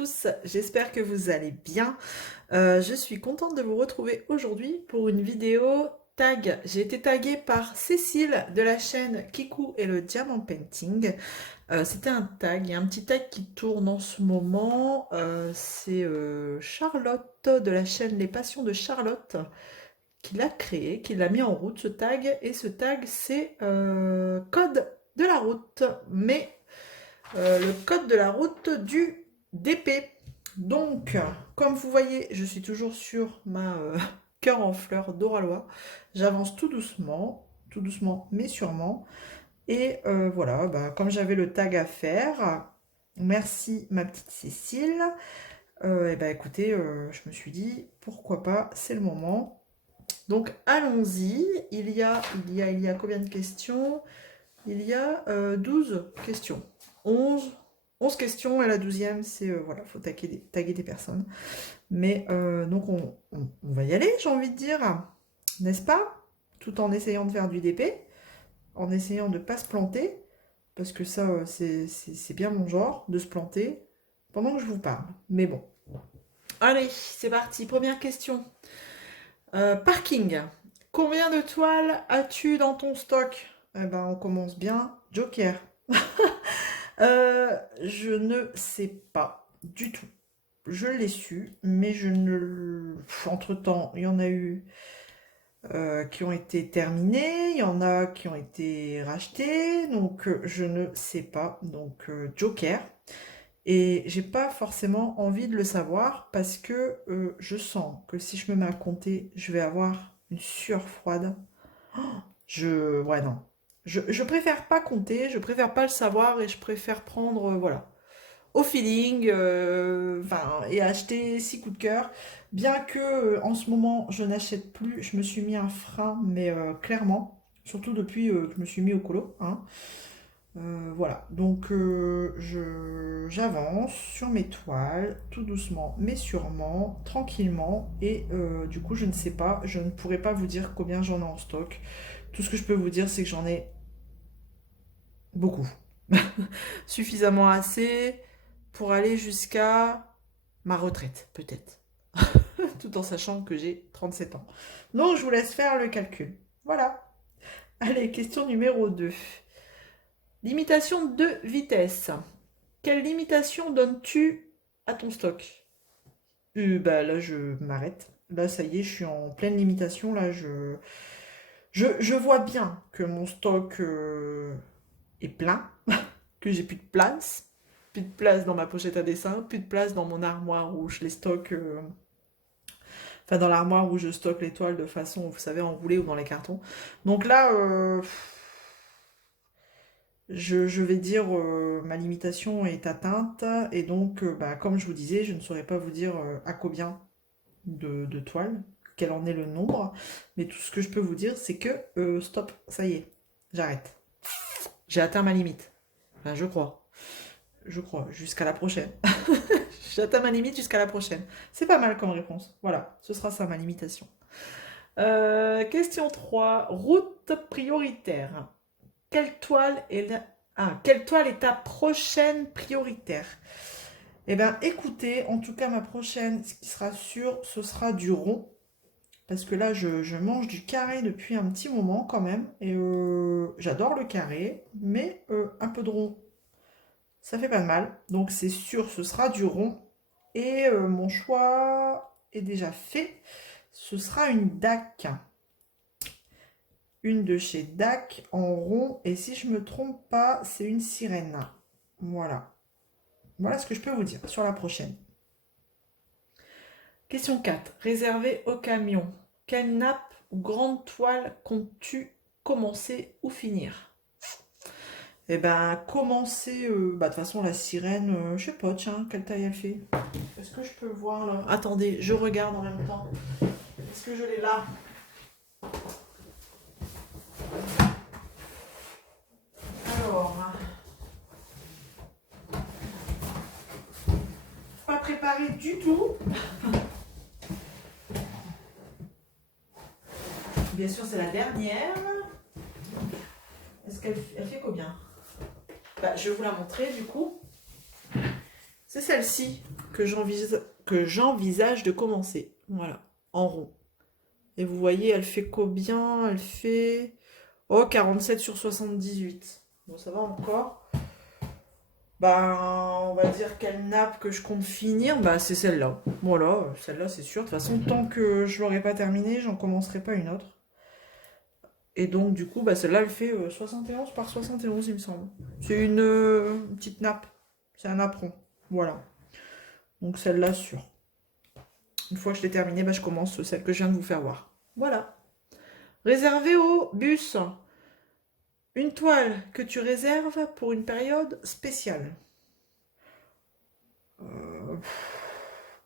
tous, j'espère que vous allez bien. Je suis contente de vous retrouver aujourd'hui pour une vidéo tag. J'ai été taguée par Cécile de la chaîne Kikou et le Diamant Painting. C'était un tag, il y a un petit tag qui tourne en ce moment. C'est Charlotte de la chaîne Les Passions de Charlotte qui l'a créé, qui l'a mis en route ce tag. Et ce tag c'est code de la route. Mais le code de la route du DP. Donc, comme vous voyez, je suis toujours sur ma cœur en fleurs d'Oralois. J'avance tout doucement mais sûrement. Et voilà, bah, comme j'avais le tag à faire, merci ma petite Cécile. Et bah écoutez, je me suis dit, pourquoi pas, c'est le moment. Donc allons-y. Il y a combien de questions? Il y a 12 questions. 11, 11 questions et la 12e, c'est voilà, faut taguer des personnes. Mais donc on va y aller, j'ai envie de dire, n'est-ce pas? Tout en essayant de faire du DP, en essayant de ne pas se planter, parce que ça, c'est bien mon genre, de se planter pendant que je vous parle. Mais bon. Allez, c'est parti. Première question. Parking. Combien de toiles as-tu dans ton stock? Eh ben, on commence bien. Joker. Je ne sais pas du tout. Je l'ai su, mais je ne... Entre-temps, il y en a eu qui ont été terminés, il y en a qui ont été rachetés, donc je ne sais pas. Donc Joker. Et j'ai pas forcément envie de le savoir parce que je sens que si je me mets à compter, je vais avoir une sueur froide. Ouais, non. Je préfère pas compter, je préfère pas le savoir et je préfère prendre, voilà, au feeling, enfin, et acheter 6 coups de cœur. Bien que en ce moment, je n'achète plus, je me suis mis un frein, mais clairement, surtout depuis que je me suis mis au colo, hein. Voilà, donc j'avance sur mes toiles, tout doucement, mais sûrement, tranquillement, et du coup, je ne sais pas, je ne pourrais pas vous dire combien j'en ai en stock. Tout ce que je peux vous dire, c'est que j'en ai beaucoup. Suffisamment assez pour aller jusqu'à ma retraite, peut-être. Tout en sachant que j'ai 37 ans. Donc, je vous laisse faire le calcul. Voilà. Allez, question numéro 2. Limitation de vitesse. Quelle limitation donnes-tu à ton stock? Bah là, je m'arrête. Là, ça y est, je suis en pleine limitation. Là, je vois bien que mon stock est plein, que j'ai plus de place. Plus de place dans ma pochette à dessin, plus de place dans mon armoire où je les stocke. Enfin, dans l'armoire où je stocke les toiles de façon, vous savez, enroulée ou dans les cartons. Donc là, je vais dire ma limitation est atteinte et donc bah, comme je vous disais, je ne saurais pas vous dire à combien de toiles, quel en est le nombre, mais tout ce que je peux vous dire c'est que stop, ça y est, j'arrête. J'ai atteint ma limite. Enfin, je crois, jusqu'à la prochaine. J'ai atteint ma limite jusqu'à la prochaine. C'est pas mal comme réponse. Voilà, ce sera ça ma limitation. Question 3. Route prioritaire. Quelle toile est ta prochaine prioritaire? Eh bien, écoutez, en tout cas, ma prochaine, ce qui sera sûr, ce sera du rond. Parce que là, je mange du carré depuis un petit moment quand même. Et j'adore le carré, mais un peu de rond, ça fait pas de mal. Donc, c'est sûr, ce sera du rond. Et mon choix est déjà fait. Ce sera une DAC. Une de chez DAC en rond. Et si je me trompe pas, c'est une sirène. Voilà. Voilà ce que je peux vous dire sur la prochaine. Question 4. Réservé au camion. Quelle nappe ou grande toile comptes-tu commencer ou finir? Eh ben, commencer... bah, de toute façon, la sirène, je sais pas, tiens, quelle taille elle fait? Est-ce que je peux voir là? Attendez, je regarde en même temps. Est-ce que je l'ai là? Alors... Pas préparé du tout. Bien sûr, c'est la dernière. Est-ce qu'elle fait combien? Bah, je vais vous la montrer du coup. C'est celle-ci que j'envisage de commencer. Voilà, en rond. Et vous voyez, elle fait combien? Elle fait... Oh, 47 sur 78. Bon, ça va encore. Ben, on va dire quelle nappe que je compte finir, bah c'est celle-là. Voilà, celle-là c'est sûr. De toute façon, tant que je l'aurai pas terminée, j'en commencerai pas une autre. Et donc du coup, bah celle-là elle fait 71 par 71 il me semble. C'est une petite nappe. C'est un napperon. Voilà. Donc celle-là sûre. Une fois que je l'ai terminée, bah, je commence celle que je viens de vous faire voir. Voilà. Réservé au bus. Une toile que tu réserves pour une période spéciale. Euh,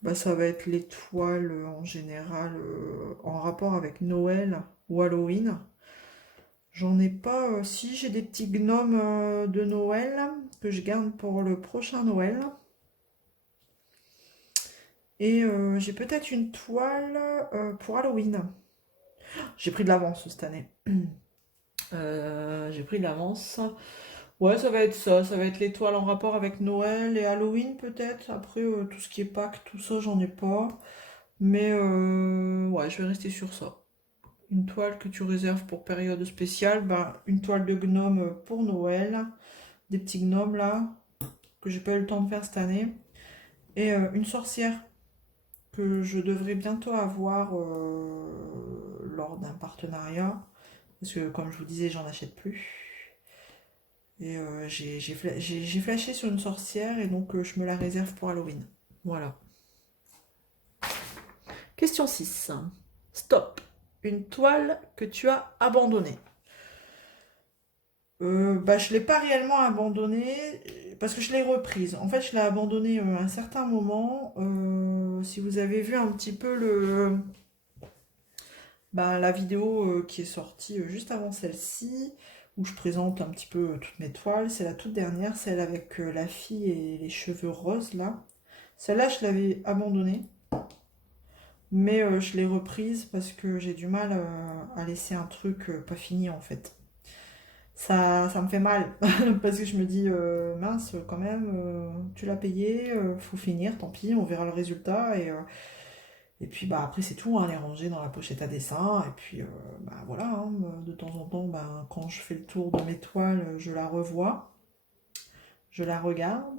Bah, ça va être l'étoile en général en rapport avec Noël ou Halloween. J'en ai pas. Si, j'ai des petits gnomes de Noël que je garde pour le prochain Noël. Et j'ai peut-être une toile pour Halloween. J'ai pris de l'avance cette année. J'ai pris de l'avance. Ouais, ça va être ça. Ça va être l'étoile en rapport avec Noël et Halloween peut-être. Après, tout ce qui est Pâques, tout ça, j'en ai pas. Mais ouais, je vais rester sur ça. Une toile que tu réserves pour période spéciale, ben, une toile de gnome pour Noël, des petits gnomes là, que j'ai pas eu le temps de faire cette année, et une sorcière que je devrais bientôt avoir lors d'un partenariat, parce que comme je vous disais, j'en achète plus. Et j'ai flashé sur une sorcière et donc je me la réserve pour Halloween. Voilà. Question 6. Stop. Une toile que tu as abandonnée. Bah, je ne l'ai pas réellement abandonnée parce que je l'ai reprise. En fait, je l'ai abandonnée à un certain moment. Si vous avez vu un petit peu la vidéo qui est sortie juste avant celle-ci, où je présente un petit peu toutes mes toiles, c'est la toute dernière, celle avec la fille et les cheveux roses là. Celle-là, je l'avais abandonnée, mais je l'ai reprise parce que j'ai du mal à laisser un truc pas fini en fait. Ça me fait mal parce que je me dis mince quand même tu l'as payé, faut finir, tant pis, on verra le résultat et puis bah après c'est tout, hein, les ranger dans la pochette à dessin et puis bah voilà, hein, de temps en temps bah, quand je fais le tour de mes toiles je la revois, je la regarde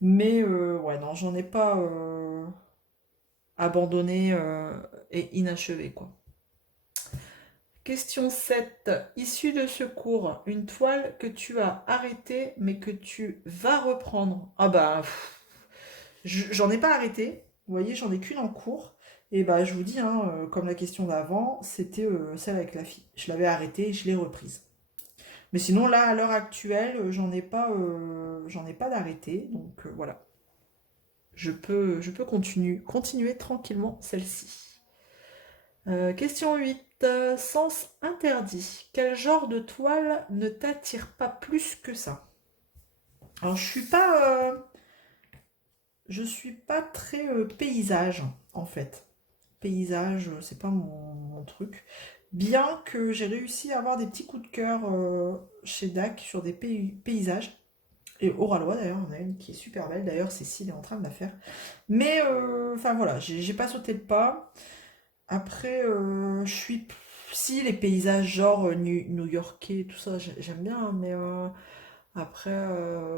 mais ouais non j'en ai pas abandonné et inachevé quoi. Question 7. Issue de ce cours, une toile que tu as arrêtée mais que tu vas reprendre. Ah bah, j'en ai pas arrêté. Vous voyez, j'en ai qu'une en cours. Et bah, je vous dis, hein, comme la question d'avant, c'était celle avec la fille. Je l'avais arrêtée et je l'ai reprise. Mais sinon, là, à l'heure actuelle, j'en ai pas d'arrêté. Donc voilà, je peux continuer tranquillement celle-ci. Question 8. Sens interdit. Quel genre de toile ne t'attire pas plus que ça? Alors, je suis pas très paysage, en fait. Paysage, c'est pas mon truc. Bien que j'ai réussi à avoir des petits coups de cœur chez DAC sur des paysages. Et Oralois d'ailleurs, on a une qui est super belle. D'ailleurs, Cécile est en train de la faire. Mais, enfin voilà, j'ai pas sauté le pas. Après, je suis... Si, les paysages genre new-yorkais, tout ça, j'aime bien, hein, mais après,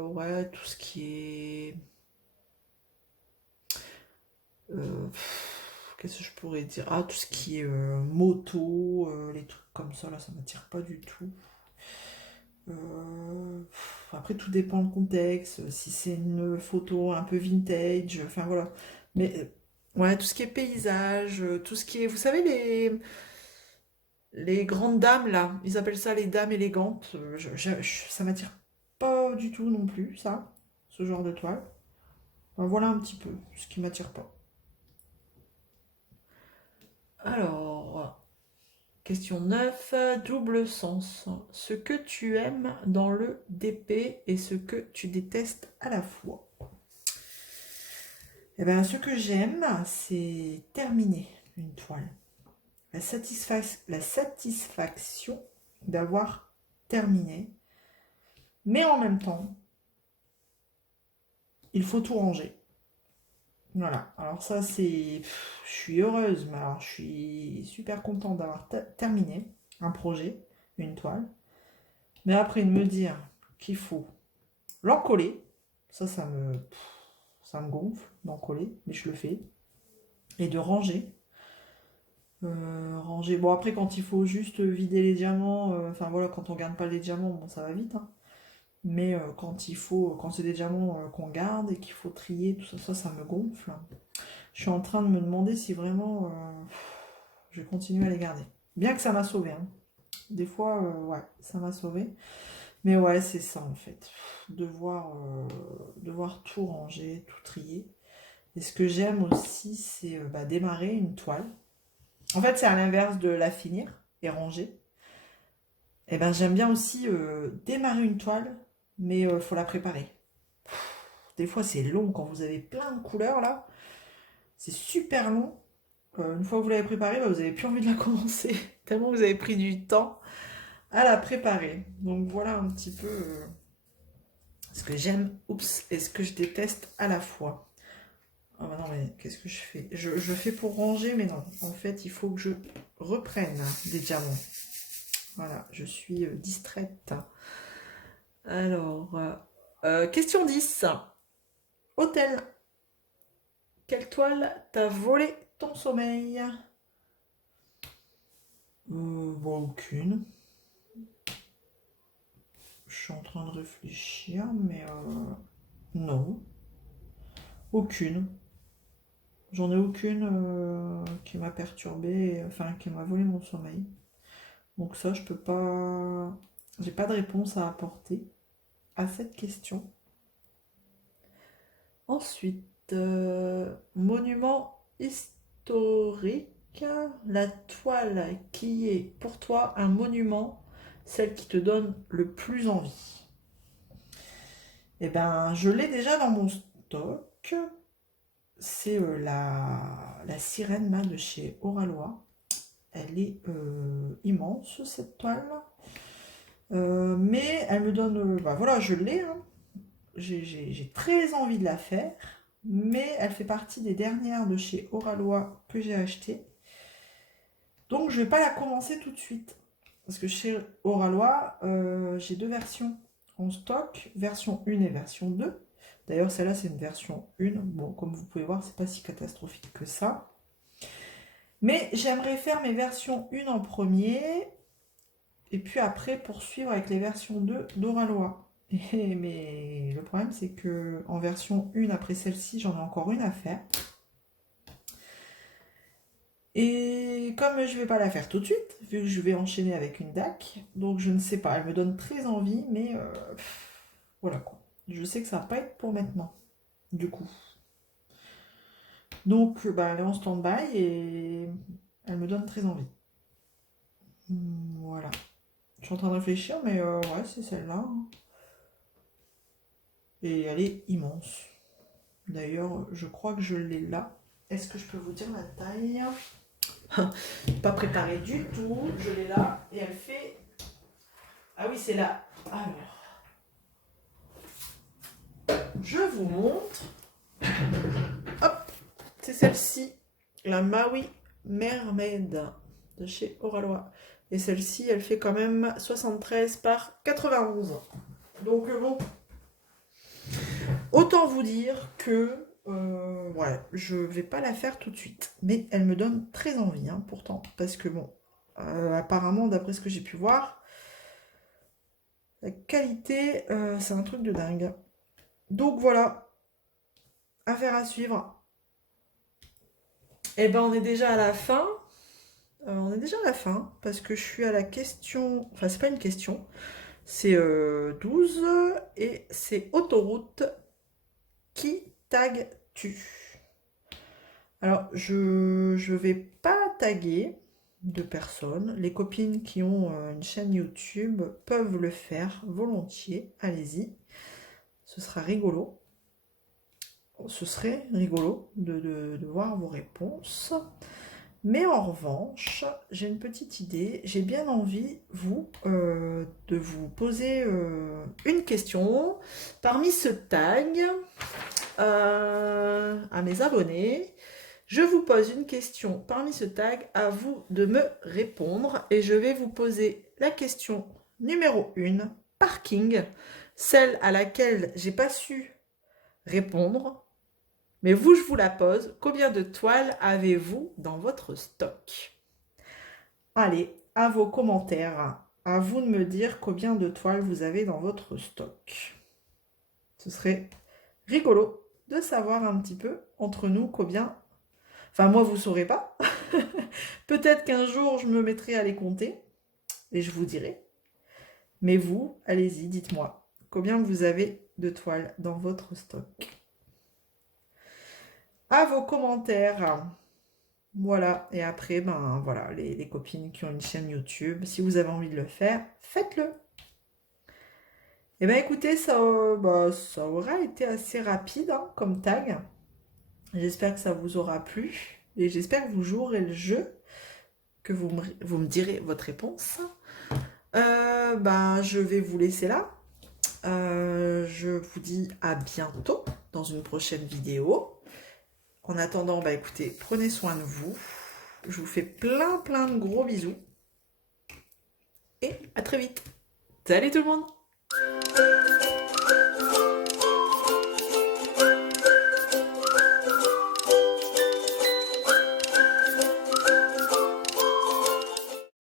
ouais, tout ce qui est... qu'est-ce que je pourrais dire? Ah, tout ce qui est moto, les trucs comme ça m'attire pas du tout. Après, tout dépend du contexte, si c'est une photo un peu vintage, enfin voilà. Mais ouais, tout ce qui est paysage, tout ce qui est... Vous savez, les grandes dames, là, ils appellent ça les dames élégantes. Ça m'attire pas du tout non plus, ça, ce genre de toile. Enfin, voilà un petit peu ce qui m'attire pas. Alors, question 9, double sens. Ce que tu aimes dans le DP et ce que tu détestes à la fois. Eh bien, ce que j'aime, c'est terminer une toile. La satisfaction d'avoir terminé. Mais en même temps, il faut tout ranger. Voilà, alors ça c'est... Je suis heureuse, mais alors je suis super contente d'avoir terminé un projet, une toile. Mais après de me dire qu'il faut l'encoller, ça me gonfle d'encoller, mais je le fais. Et de ranger. Ranger. Bon après quand il faut juste vider les diamants, enfin voilà, quand on garde pas les diamants, bon ça va vite, hein. Mais quand c'est des diamants qu'on garde et qu'il faut trier, tout ça, ça me gonfle. Je suis en train de me demander si vraiment je vais continuer à les garder. Bien que ça m'a sauvé, hein. Des fois, ouais, ça m'a sauvé. Mais ouais, c'est ça en fait. Devoir tout ranger, tout trier. Et ce que j'aime aussi, c'est démarrer une toile. En fait, c'est à l'inverse de la finir et ranger. Et ben, j'aime bien aussi démarrer une toile, mais il faut la préparer. Des fois, c'est long quand vous avez plein de couleurs là. C'est super long. Une fois que vous l'avez préparée, vous n'avez plus envie de la commencer. Tellement vous avez pris du temps à la préparer. Donc voilà un petit peu ce que j'aime, et ce que je déteste à la fois. Ah bah non, mais qu'est-ce que je fais? Je fais pour ranger, mais non. En fait, il faut que je reprenne des diamants. Voilà, je suis distraite. Alors, question 10. Hôtel. Quelle toile t'a volé ton sommeil? Bon, aucune. Je suis en train de réfléchir, mais non. Aucune. J'en ai aucune qui m'a perturbée, enfin qui m'a volé mon sommeil. Donc ça, je peux pas... J'ai pas de réponse à apporter à cette question. Ensuite, monument historique. La toile qui est pour toi un monument, celle qui te donne le plus envie. Eh ben, je l'ai déjà dans mon stock. C'est la sirène là, de chez Oralois. Elle est immense cette toile. Mais elle me donne... voilà, je l'ai. Hein. J'ai très envie de la faire. Mais elle fait partie des dernières de chez Oralois que j'ai achetées. Donc je ne vais pas la commencer tout de suite. Parce que chez Oralois, j'ai deux versions en stock. Version 1 et version 2. D'ailleurs, celle-là, c'est une version 1. Bon, comme vous pouvez voir, c'est pas si catastrophique que ça. Mais j'aimerais faire mes versions 1 en premier. Et puis après, poursuivre avec les versions 2 d'Oralois. Mais le problème, c'est que en version 1, après celle-ci, j'en ai encore une à faire. Et comme je ne vais pas la faire tout de suite, vu que je vais enchaîner avec une DAC, donc je ne sais pas, elle me donne très envie, mais voilà quoi. Je sais que ça va pas être pour maintenant, du coup. Donc elle est en stand-by et elle me donne très envie. Voilà. Je suis en train de réfléchir, mais ouais, c'est celle-là. Hein. Et elle est immense. D'ailleurs, je crois que je l'ai là. Est-ce que je peux vous dire la taille? Pas préparée du tout. Je l'ai là et elle fait... Ah oui, c'est là. Alors, je vous montre. Hop, c'est celle-ci. La Maui Mermaid de chez Oralois. Et celle-ci, elle fait quand même 73 par 91. Donc bon, autant vous dire que ouais, je vais pas la faire tout de suite. Mais elle me donne très envie, hein, pourtant. Parce que bon, apparemment, d'après ce que j'ai pu voir, la qualité, c'est un truc de dingue. Donc voilà, affaire à suivre. Et ben on est déjà à la fin. On est déjà à la fin, parce que je suis à la question... Enfin, c'est pas une question. C'est 12, et c'est autoroute. Qui tagues-tu? Alors, je vais pas taguer de personnes. Les copines qui ont une chaîne YouTube peuvent le faire volontiers. Allez-y. Ce sera rigolo. Ce serait rigolo de voir vos réponses. Mais en revanche, j'ai une petite idée. J'ai bien envie, de vous poser une question. Parmi ce tag, à mes abonnés. Je vous pose une question parmi ce tag, à vous de me répondre. Et je vais vous poser la question numéro 1, parking, celle à laquelle j'ai pas su répondre. Mais vous, je vous la pose. Combien de toiles avez-vous dans votre stock? Allez, à vos commentaires. À vous de me dire combien de toiles vous avez dans votre stock. Ce serait rigolo de savoir un petit peu entre nous combien. Enfin, moi, vous ne saurez pas. Peut-être qu'un jour, je me mettrai à les compter et je vous dirai. Mais vous, allez-y, dites-moi combien vous avez de toiles dans votre stock. À vos commentaires. Voilà, et après, ben voilà, les copines qui ont une chaîne YouTube, si vous avez envie de le faire, faites-le. Eh bien écoutez, ça aura été assez rapide hein, comme tag. J'espère que ça vous aura plu et j'espère que vous jouerez le jeu, que vous me direz votre réponse. Ben, je vais vous laisser là. Je vous dis à bientôt dans une prochaine vidéo. En attendant, bah écoutez, prenez soin de vous. Je vous fais plein de gros bisous. Et à très vite. Salut tout le monde!